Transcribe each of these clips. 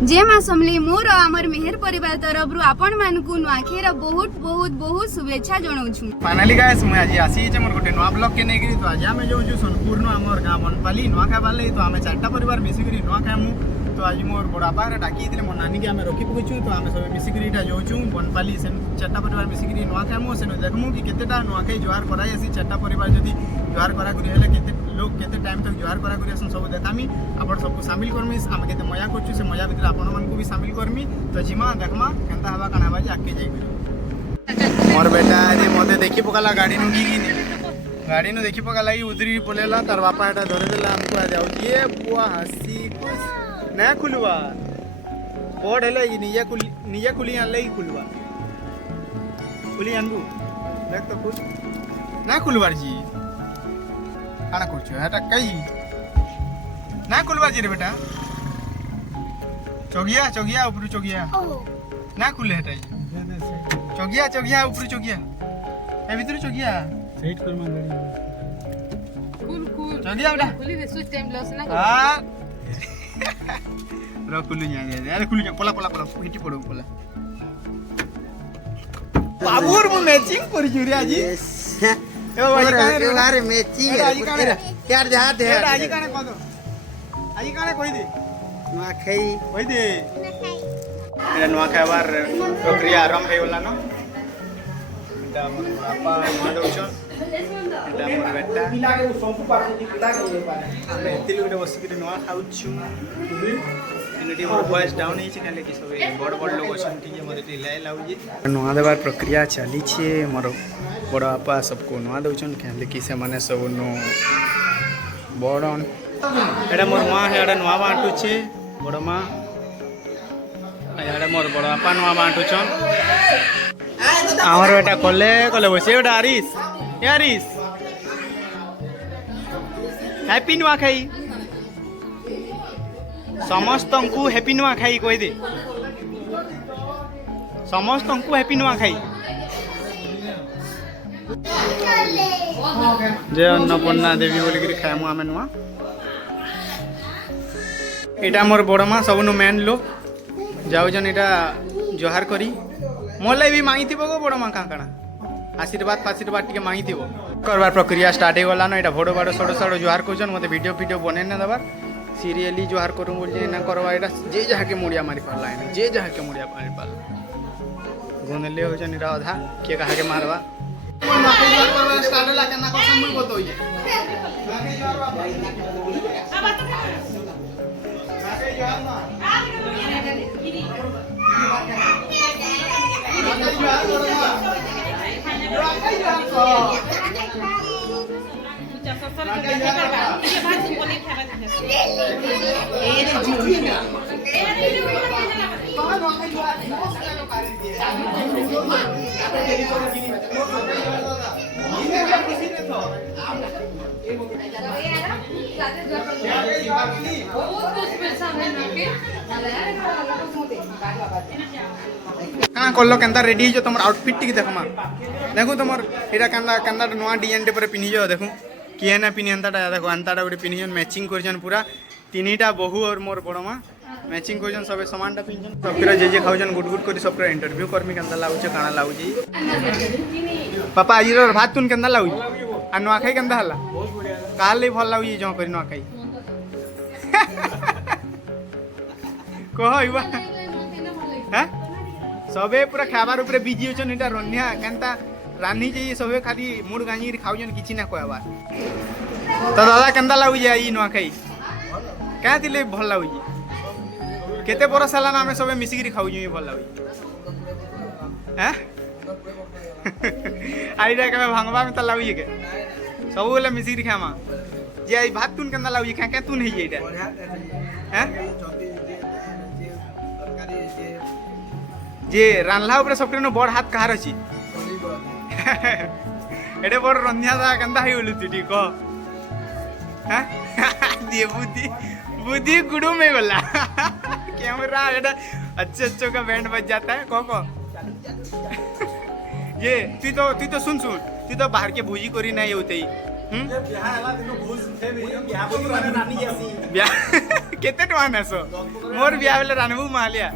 जे माँ समले मोर आमर मेहर परिवार तरफ आपण मानकु नुआखेर बहुत बहुत बहुत शुभेच्छा जणाउछु। फाइनली गाइस मैं आज आसी जे मोर गोटे नुआ ब्लॉग के नेगिरी तो आज आमे जोजु सोनपुर नो हमर गां बनपाली नुआ खाबार ले तो आमे चारटा परिवार मिसिकरी नुआ खामु। तो आज मोर बड़ापा रे डाकी दिले मोर नानी के आमे रखी पकुछु तो आमे सब मिसिकरी टा जोजु बनपाली से चारटा परिवार मिसिकरी नुआ खामु से देखमु कि केतेटा नुआ खाई जोहार कराई आसी चारटा परिवार जदी जोहार करा गुरी हेले केते लोग केते टाइम तक जोहार करा गुरी आसन सब देखामी आपण सबको शामिल करमी आमे केते मजा करछु से मजा भितर आपण मन को भी शामिल करमी। तो जिमा देखमा केनता हवा काना बाजी आके जाई मोर बेटा रे मते देखि पकाला गाड़ी नु की गाड़ी नु देखि पकाला ई उधरी बोलेला तार बापा एटा धरे देला हमको आ जाऊ ये बुआ हसी कुछ ना खुलवा बोर्ड हेले ई निया खुली आन लई खुलवा खुली आनबू देख तो कुछ ना खुलवार जी काना करछु एटा कई ना खुलवार जी रे बेटा चोगिया चोगिया ऊपर चोगिया ना खुले हटाई चोगिया चोगिया ऊपर चोगिया ए भीतर चोगिया सेट कर मान गाड़ी कूल कूल चोगिया बेटा खुली दे स्विच टाइम लॉस ना हां रो खुली जा अरे खुली जा पोला पोला पोला हिटी पड़ो पोला बाबूर मु मैचिंग करी जुरी आजी ए भाई कारे मैचिंग आजी काने यार जा दे आजी काने को दो आजी काने कोई दे नुआ खाई कोई दे एटा नुआ खाइबार प्रक्रिया आरंभ हे होला न एटा मोर बापा नुआ दउछन एटा मोर बेटा पिला के संपु पाछे पिला के ले पारे हमें तिलु के बसी के नुआ खाउछु इनटी मोर वॉइस डाउन हे छै काले कि सब बड़ बड़ लोग अछन ठीक मते टी लाई लाउजी नुआ देबार प्रक्रिया चली छे मोर बड़ बापा सबको नुआ दउछन काले कि से माने सब नु बड़न एटा मोर मां है एटा नुआ बांटू छे बड़ मां एटा मोर बड़ बापा नुआ बांटू छन आमर बेटा कोले कोले बसे एटा आरिस ए आरिस हैप्पी नुआ खाई समस्त को हैप्पी नुआ खाई कोई दे समस्त को हैप्पी नुआ खाई जय अन्नपूर्णा देवी बोल के खाएमु आमे नुआ एटा मोर बड़ मां सबनु मेन लो जाउजन एटा जोहार करी मोले भी मांगी थिबो गो बड़ मां काकणा आशीर्वाद टिके मांगी थिबो करबार प्रक्रिया स्टार्ट हे गला न एटा भोडो बाडो सडो सडो जोहार कोजन मते वीडियो बने न दबार सीरियली जोहार करू बोल जे ना करवा एटा जे जहा के मुड़िया मारी पड़ला है जे जहा के मुड़िया मारी पड़ला गोनले हो जन एटा आधा के कहा के मारवा स्टार्ट ला केना कसम मुई बतोइए लागे जोहार बाबा कहाँ कल केन्ता रेडी हो तुम आउटफिट टी देखमा देखो तुम एटा केन्ता केन्ता नुआ डिजाइन टे पर पिनि जो देखो किए ना पिनि अंताटा देखो अंताटा गोटे पिनि मैचिंग करजन पूरा तीनीटा बहु और मोर बड़मा मैचिंग करजन सबे समानटा पिनजन सबरे जे खाउजन गुड गुड करी सबरे इंटरव्यू करमी केन्ता लाउछ काना लाउजी पापा आज रो भात तुन केन्ता लाउजी आ नुआ खाई केन्ता हला बहुत बढ़िया काले भल लाउजी जो करी नुआ खाई कहइबा हैं सबे पूरा खाबार ऊपर बिजी होचन एटा रन्या केनता रानी जे सबे खाली मुड गांजी खाउजन किछि ना कहबा तो दादा केनता लाउजी ई नुआ खाई क्या दिले भल लाउजी केते बरस हला ना हमें सबे मिसिगिरी खाउजी भल लाउजी हैं आइडा के भांगबा में त लाउजी के सब बोले मिसिगिरी खामा जे आई भात तुन केनता लाउजी का तुन हे जेटा हैं जे रानला ऊपर सबके न बड़ हाथ कहार अछि एडे बड़ रन्या दा केनता हे बोलु तू ठीक हैं दे बुद्धि बुद्धि गुडू में गला कैमरा एडा अच्छे का बैंड बज जाता है को ये तू तो सुन तू तो बाहर के भूजी करी नहीं होते केते टका नेस मोर बिया बेले रानबू मालिया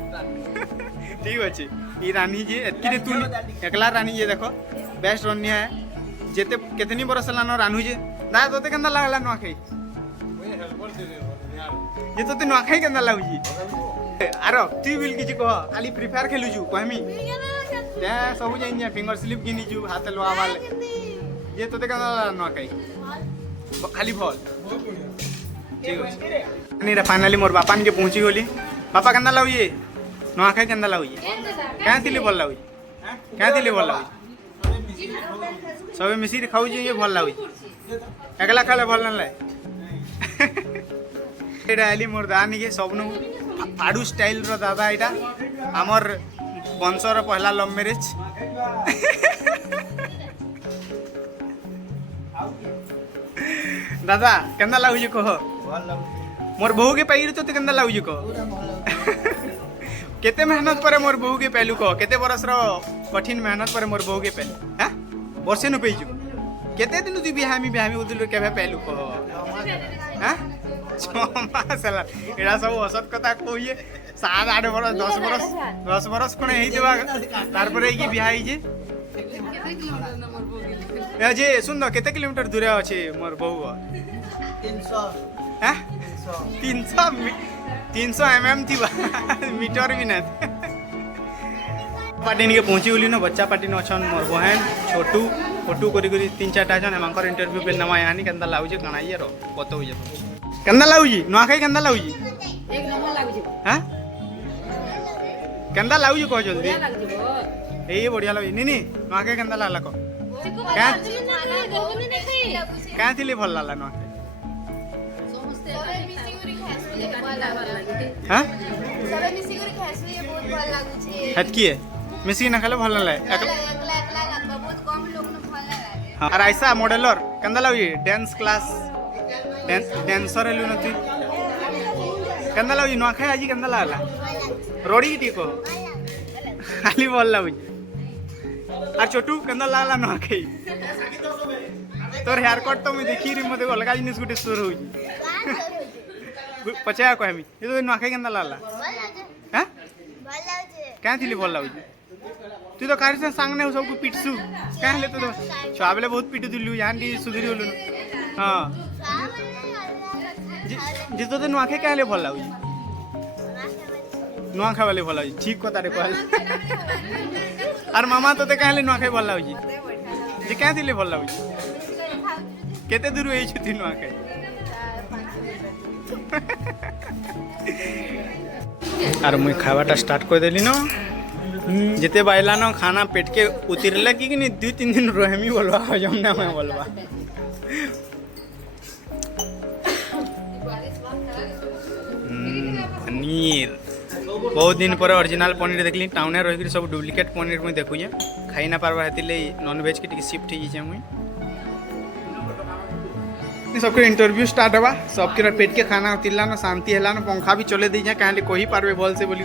ठीक अच्छे ये रानी जी एतकी तू एकला रानी जी देखो बेस्ट रानी है जेते कितनी बरस लानो रानू जी ना तोते केंदा लागला नुआखाई ये तोते नुआखाई केंदा लागुजी आरो तू बिल किछि कह खाली फ्री फायर खेलु छु कहमी ते सब जाइन जे फिंगर स्लिप गिनी छु हाथ लवा वाले ये तोते केंदा लागला नुआखाई खाली भल ठीक अछि नहीं रे फाइनली मोर बापा के पहुंची गोली बापा केंदा लागुजी नुआखाई केंदा लागुजी क्या दिली भल लागुजी क्या दिली भल लागुजी सब मिसी खाऊ ये भल लागुजी एकला खाले भल न एटा आली मोर दानी के सबनु फाडू स्टाइल रो दादा एटा हमर वंशर पहला लव मैरिज दादा केंदा लागुजी कह मोर बहू के पाइर तो केंदा लागुजी कह केते मेहनत पर मोर बहू के पहलू कह केते बरस रो कठिन मेहनत पर मोर बहू के पहलू हां वर्षे न पेजु केते दिन तू बिहामी उदिल केबे पहलू कह हां 6 मास हला एडा सब असत कथा कहिए 7 8 बरस 10 बरस कोन हेई देबा तार पर की बिहाई जे ए जे सुन न केते किलोमीटर दूर अछि मोर बहू 300 हां 300 mm थी मीटर भी ना पार्टी के पहुंची बोली न बच्चा पार्टी न अछन मोर बहन छोटू फोटू करी 3-4 जन हमकर इंटरव्यू पे नमा यानी केंदा लाउजे कणाइए रो कतो हो जतो केंदा लाउजी नुआखाई केंदा लाउजी एक नंबर लागुजी हां केंदा लाउजी कह जल्दी ए बढ़िया लाउजी नी नुआखाई केंदा लागला को क्या थिली भल लागला नुआखाई हां सबे मिसी गुरी खासली बहुत भल लागु छे हत की है मिसी ना खाले भल लागे एकला लगबा बहुत कम लोग न भल लागे हां और ऐसा मॉडलर केंदा लाउजी डांस क्लास डांसर हेलु नती केंदा लाउजी नुआखाई आजी केंदा लागला रोडी की टिको खाली भल लाउजी और छोटू केंदा लागला नुआखाई तोर हेयर कट तो मैं देखी री मते अलगा जिनिस गुटे सुर होजी पचा कहमी ये तो नुआखाई केंदा लागला हैं क्या थिली भल लाउजी तू तो कारी से सांग ने सब को पिटसु क्या ले तो छाबले बहुत पिटु दिलु यान दी सुधरी होलु हां जे तो नुआखाई क्या ले भल लाउजी नुआखाई वाले भल लाउजी ठीक कथा रे कहल और मामा तो ते क्या ले नुआखाई भल लाउजी जे क्या थिली भल लाउजी केते दूर होई छु तीन नुआखाई और मुई खावाटा स्टार्ट कर देली न जिते बाइला न खाना पेट के उतरले कि नहीं 2-3 दिन रहमी बोलवा हजम ना मैं बोलवा पनीर बहुत दिन पर ओरिजिनल पनीर देखली टाउन रही सब डुप्लिकेट पनीर मुई देखु खाई ना पारबा हेतिले नॉन वेज के शिफ्ट हो जाए मुई सबके इंटरव्यू स्टार्ट हवा सबके पेट के खाना उतरला न शांति है न पंखा भी चले दी जाए कहीं कही पार्बे भल से बोली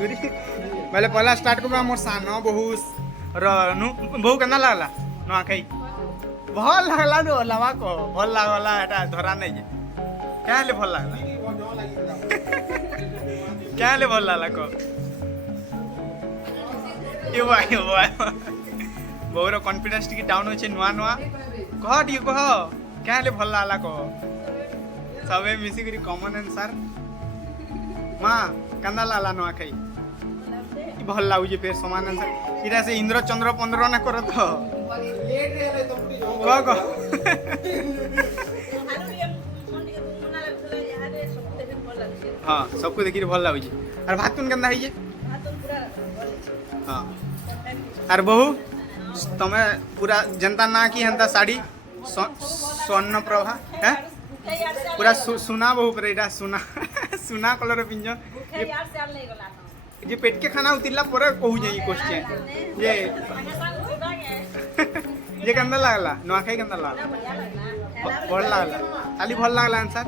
बोले पहला स्टार्ट करबा मोर सानो बहु बहु केना लागला नुआखाई भल लागला नो लवा को भल लागला एटा धरा नहीं जे क्या ले भल लागला क्या ले भल लागला को यो भाई बहुर कॉन्फिडेंस टी डाउन होचे नुआ नुआ कह टी कह क्या ले भल लागला को सबे मिसी करी कॉमन आंसर मां कंदा लागला नुआखाई भल लागुजे फिर समान आंसर इरा से इंद्र चंद्र 15 ना कर तो क हां सबको देखि भल लागुजे और भात तुन कंदा होइजे हां और बहु तमे पूरा जनता ना की हंता साड़ी स्वर्ण प्रभा है पूरा सुना बहु पर एटा सुना सुना कलर पिंजन जे पेट के खाना उतरला पर कहू जाई क्वेश्चन जे कंदा लागला नुआखाई कंदा लागला भल लागला खाली भल लागला आंसर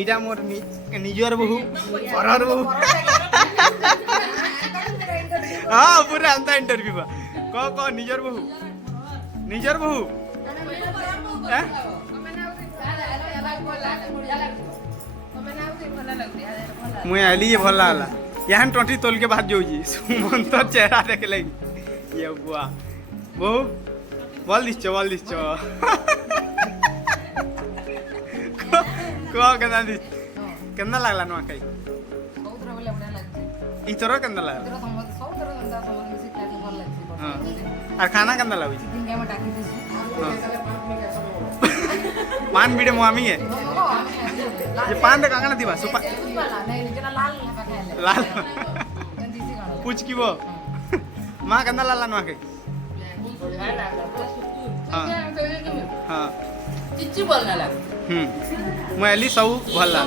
इटा मोर निजर बहु परर बहु हां पूरा अंता इंटरव्यू बा क निजर बहु हैं मुझे आइली ये भल लागला यहाँ टोटी तोल के बाहर जाऊँ सुमंत चेहरा देख लगी ये बुआ बहु बोल दिश्च कह केना लागला नुआखाई इतरो केना लागला हाँ और खाना केना लागुଛି पान बीड़े मुआमी है ये पान दे कांगना दिवा सुपा लाल पूछ की वो माँ केना लाला नुआखाई हाँ हाँ चिच्ची बोलने लगा मुझे सब भल लाग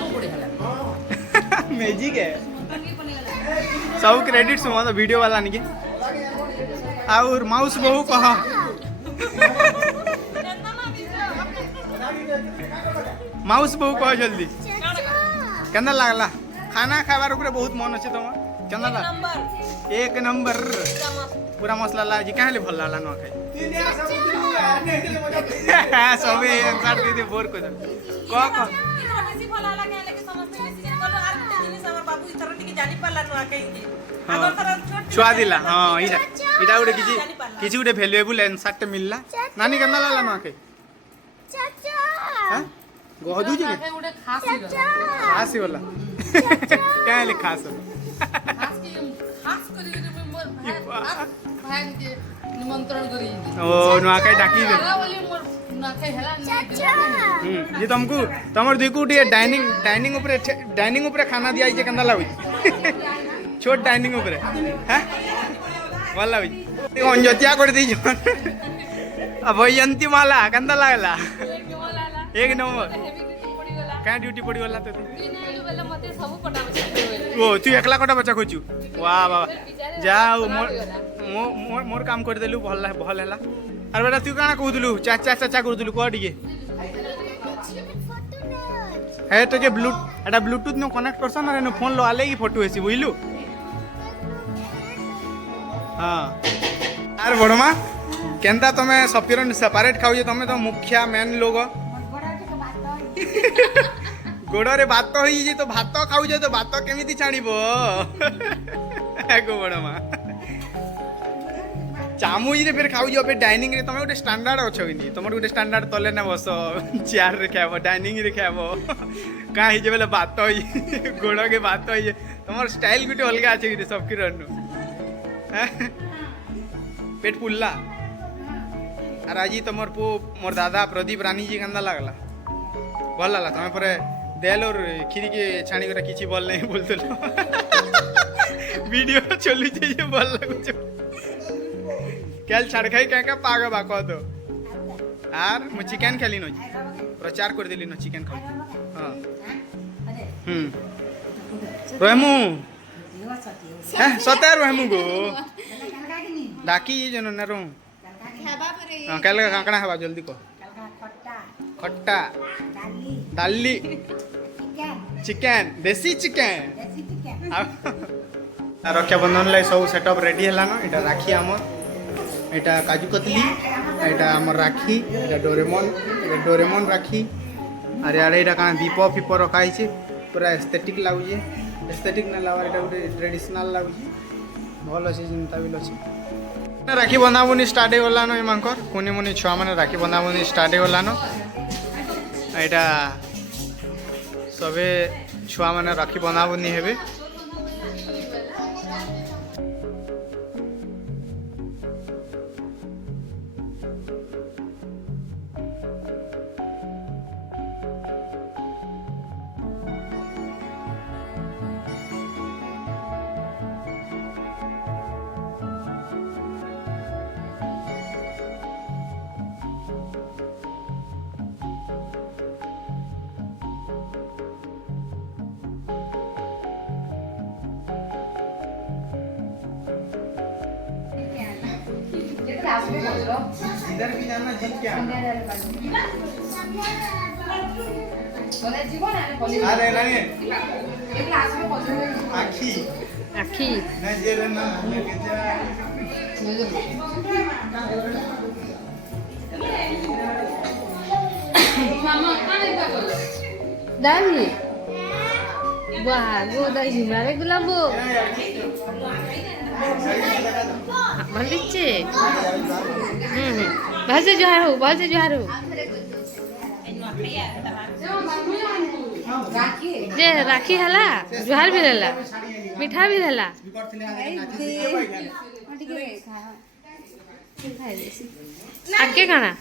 मैजिक है सब क्रेडिट सुमा तो वीडियो वाला नहीं और माउस बहु कह माउस बहु कह जल्दी केना लागला खाना खाबार ऊपर बहुत मन अच्छे तुम केना लाग एक नंबर पूरा मसला ला जी कहाँ ले भल लागला न खाई सबे आंसर दे दे बोर को कह छुआ दिला हाँ इटा गोटे किसी गोटे भैल्युएबल आंसर टे मिलला नानी केना लागला न खाई गहदू जी खास ही वाला क्या ले खास निमंत्रण करी ओ नुआखाई डाकी दे ये तुमको तमर दुई को डाइनिंग ऊपर खाना दिया जे कंदा लागु छोट डाइनिंग ऊपर हैं भल लागु अंजतिया कर दी जन अब यंती माला कंदा लागला एक नंबर क्या ड्यूटी पड़ी वाला तो ओ तू एकला कटा बच्चा खोचु वाह बाबा जा मोर काम कर देलु भल हैला अरे बेटा तू काना कहूदलु चाचा चाचा कहूदलु कह टिके है तो जे ब्लूटूथ नो कनेक्ट करसन अरे नो फोन लो आले की फोटो हेसी बुझलु हां अरे बड़मा केनता तमे सफिर सेपरेट खाउ जे तमे तो मुखिया मेन लोग गोड़े भात हो तो भात खाऊ तो भात केमी छाणब बड़मा चामुच फिर खाऊ डाइनिंग रे तुम गोटे स्टैंडर्ड अच्छ कि तुम गोटे स्टैंडर्ड तले ना बस चेयर रे खाब डाइनिंग रे खाब क्या हो बोले भात गोड़ के भात हो तुम स्टाइल गोटे अलग अच्छे कि सब किरण पेट पुल्ला और आज तुम पु मोर दादा प्रदीप रानी जी केंदा लगला भल लगा तुम पर देल और खीरी के छाणी कर किसी भल नहीं बोलते वीडियो चलू चाहिए भल लगुच क्या छाड़ खाई क्या पाग बा कह दो आर मु चिकन खाली न प्रचार कर देली न चिकन खा हां रहमु हैं सते रहमु गो डाकी जन न रहू हां काल काकड़ा हवा जल्दी कह खट्टा डाली चिकन देसी चिकन रक्षाबंधन लाई सब सेटअप रेडी है इटा राखी आमर इटा काजू कतली इटा आमर राखी इटा डोरेमन राखी अरे आड़े इटा काना दीप फीप रखाई पूरा एस्थेटिक लगुचे एस्थेटिक ना लगा इटा गोटे ट्रेडिशनल लगुचे भल अच्छे चिंता भी अच्छे राखी बंधाबुनी स्टार्ट हो गलान एमांकर कुनी मुनि छुआ मैंने राखी बंधाबुनी स्टार्ट हो गलान एटा सबे छुआ मैंने राखी बंधाबुनी हेबे इधर भी जाना जी क्या अरे नहीं आखी आखी नहीं जे रे ना लेके जा मामा खाने का बोलो दाबी वाह गो दाई हिमारे गुलाबो मन दिच्छे भासे जुहार हो जे राखी हला जुहार भी रहला मिठा भी रहला आके खाना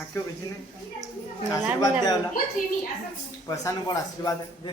आके बेची ने आशीर्वाद दिया होला पैसा न बड़ आशीर्वाद दे